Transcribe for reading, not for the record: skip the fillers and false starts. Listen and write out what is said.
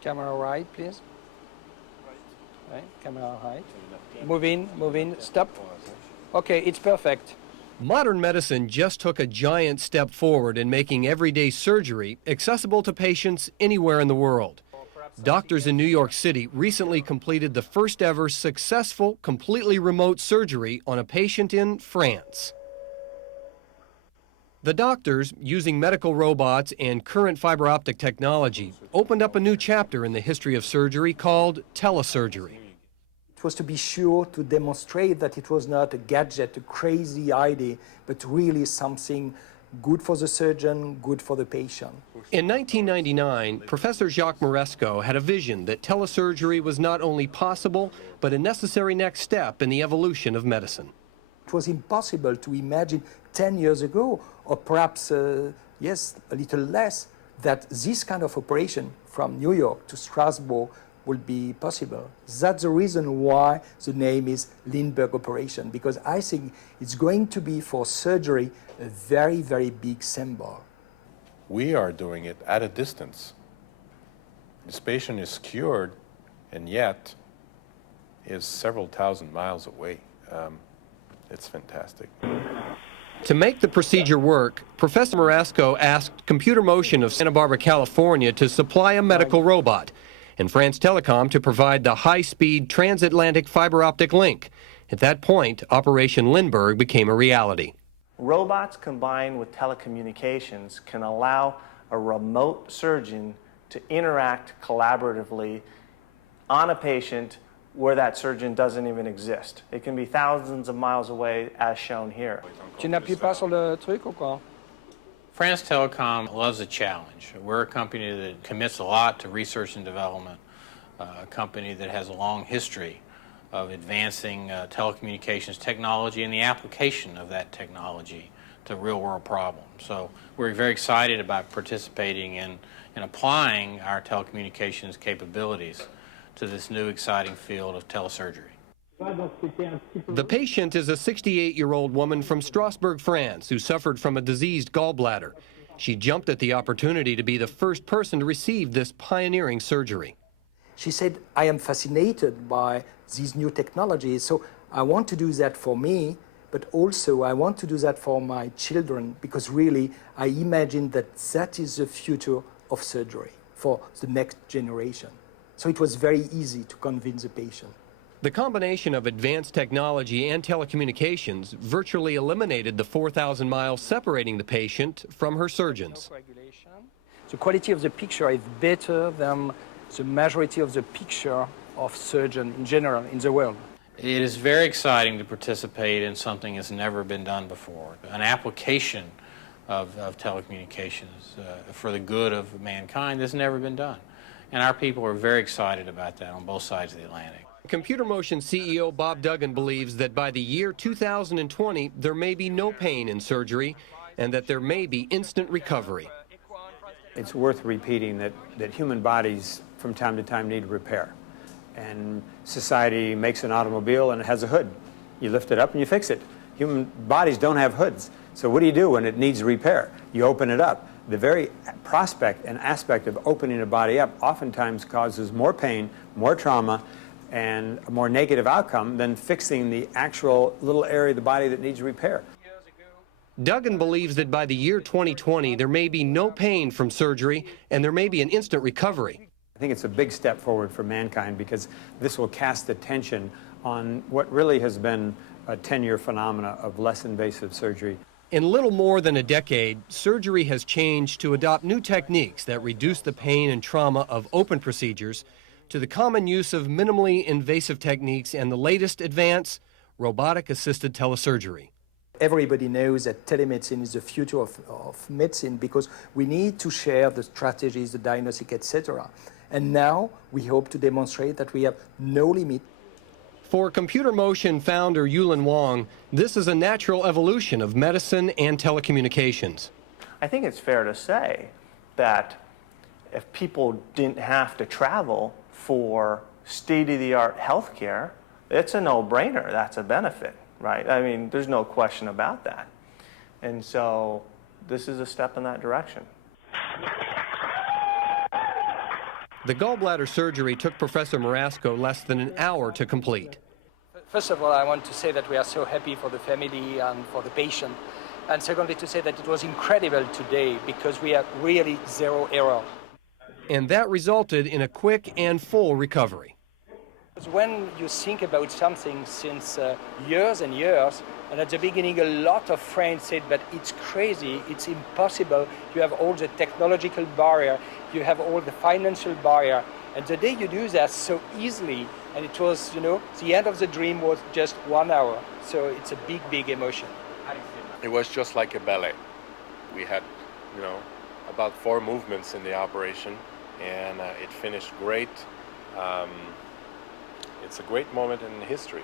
Camera right, please. Right, camera right. Move in, stop. Okay, it's perfect. Modern medicine just took a giant step forward in making everyday surgery accessible to patients anywhere in the world. Doctors in New York City recently completed the first ever successful, completely remote surgery on a patient in France. The doctors, using medical robots and current fiber optic technology, opened up a new chapter in the history of surgery called telesurgery. It was to be sure to demonstrate that it was not a gadget, a crazy idea, but really something good for the surgeon, good for the patient. In 1999, Professor Jacques Moresco had a vision that telesurgery was not only possible, but a necessary next step in the evolution of medicine. It was impossible to imagine 10 years ago, or perhaps, yes, a little less, that this kind of operation from New York to Strasbourg will be possible. That's the reason why the name is Lindbergh operation, because I think it's going to be for surgery a very, very big symbol. We are doing it at a distance. This patient is cured and yet is several thousand miles away. It's fantastic. To make the procedure work, Professor Moresco asked Computer Motion of Santa Barbara, California to supply a medical robot, and France Telecom to provide the high-speed transatlantic fiber optic link. At that point, Operation Lindbergh became a reality. Robots combined with telecommunications can allow a remote surgeon to interact collaboratively on a patient where that surgeon doesn't even exist. It can be thousands of miles away, as shown here. Tu n'appuies pas sur le truc ou quoi? France Telecom loves a challenge. We're a company that commits a lot to research and development, a company that has a long history of advancing telecommunications technology and the application of that technology to real-world problems. So we're very excited about participating in applying our telecommunications capabilities to this new exciting field of telesurgery. The patient is a 68-year-old woman from Strasbourg, France, who suffered from a diseased gallbladder. She jumped at the opportunity to be the first person to receive this pioneering surgery. She said, I am fascinated by these new technologies, so I want to do that for me, but also I want to do that for my children, because really I imagine that that is the future of surgery for the next generation. So it was very easy to convince the patient. The combination of advanced technology and telecommunications virtually eliminated the 4,000 miles separating the patient from her surgeons. The quality of the picture is better than the majority of the picture of surgeons in general in the world. It is very exciting to participate in something that's never been done before, an application of telecommunications for the good of mankind that's never been done. And our people are very excited about that on both sides of the Atlantic. Computer Motion CEO Bob Duggan believes that by the year 2020, there may be no pain in surgery and that there may be instant recovery. It's worth repeating that human bodies from time to time need repair. And society makes an automobile and it has a hood. You lift it up and you fix it. Human bodies don't have hoods. So what do you do when it needs repair? You open it up. The very prospect and aspect of opening a body up oftentimes causes more pain, more trauma, and a more negative outcome than fixing the actual little area of the body that needs repair. Duggan believes that by the year 2020, there may be no pain from surgery and there may be an instant recovery. I think it's a big step forward for mankind because this will cast attention on what really has been a 10-year phenomena of less invasive surgery. In little more than a decade, surgery has changed to adopt new techniques that reduce the pain and trauma of open procedures to the common use of minimally invasive techniques and the latest advance, robotic-assisted telesurgery. Everybody knows that telemedicine is the future of medicine because we need to share the strategies, the diagnostic, etc. And now we hope to demonstrate that we have no limit. For Computer Motion founder Yulin Wang, this is a natural evolution of medicine and telecommunications. I think it's fair to say that if people didn't have to travel for state-of-the-art healthcare, it's a no-brainer. That's a benefit, right? I mean, there's no question about that. And so this is a step in that direction. The gallbladder surgery took Professor Marasco less than an hour to complete. First of all, I want to say that we are so happy for the family and for the patient. And secondly, to say that it was incredible today because we had really zero error. And that resulted in a quick and full recovery. When you think about something since years and years, and at the beginning a lot of friends said, but it's crazy, it's impossible, you have all the technological barrier, you have all the financial barrier, and the day you do that so easily, and it was, the end of the dream was just 1 hour, so it's a big, big emotion. It was just like a ballet. We had, about 4 movements in the operation, and it finished great. It's a great moment in history.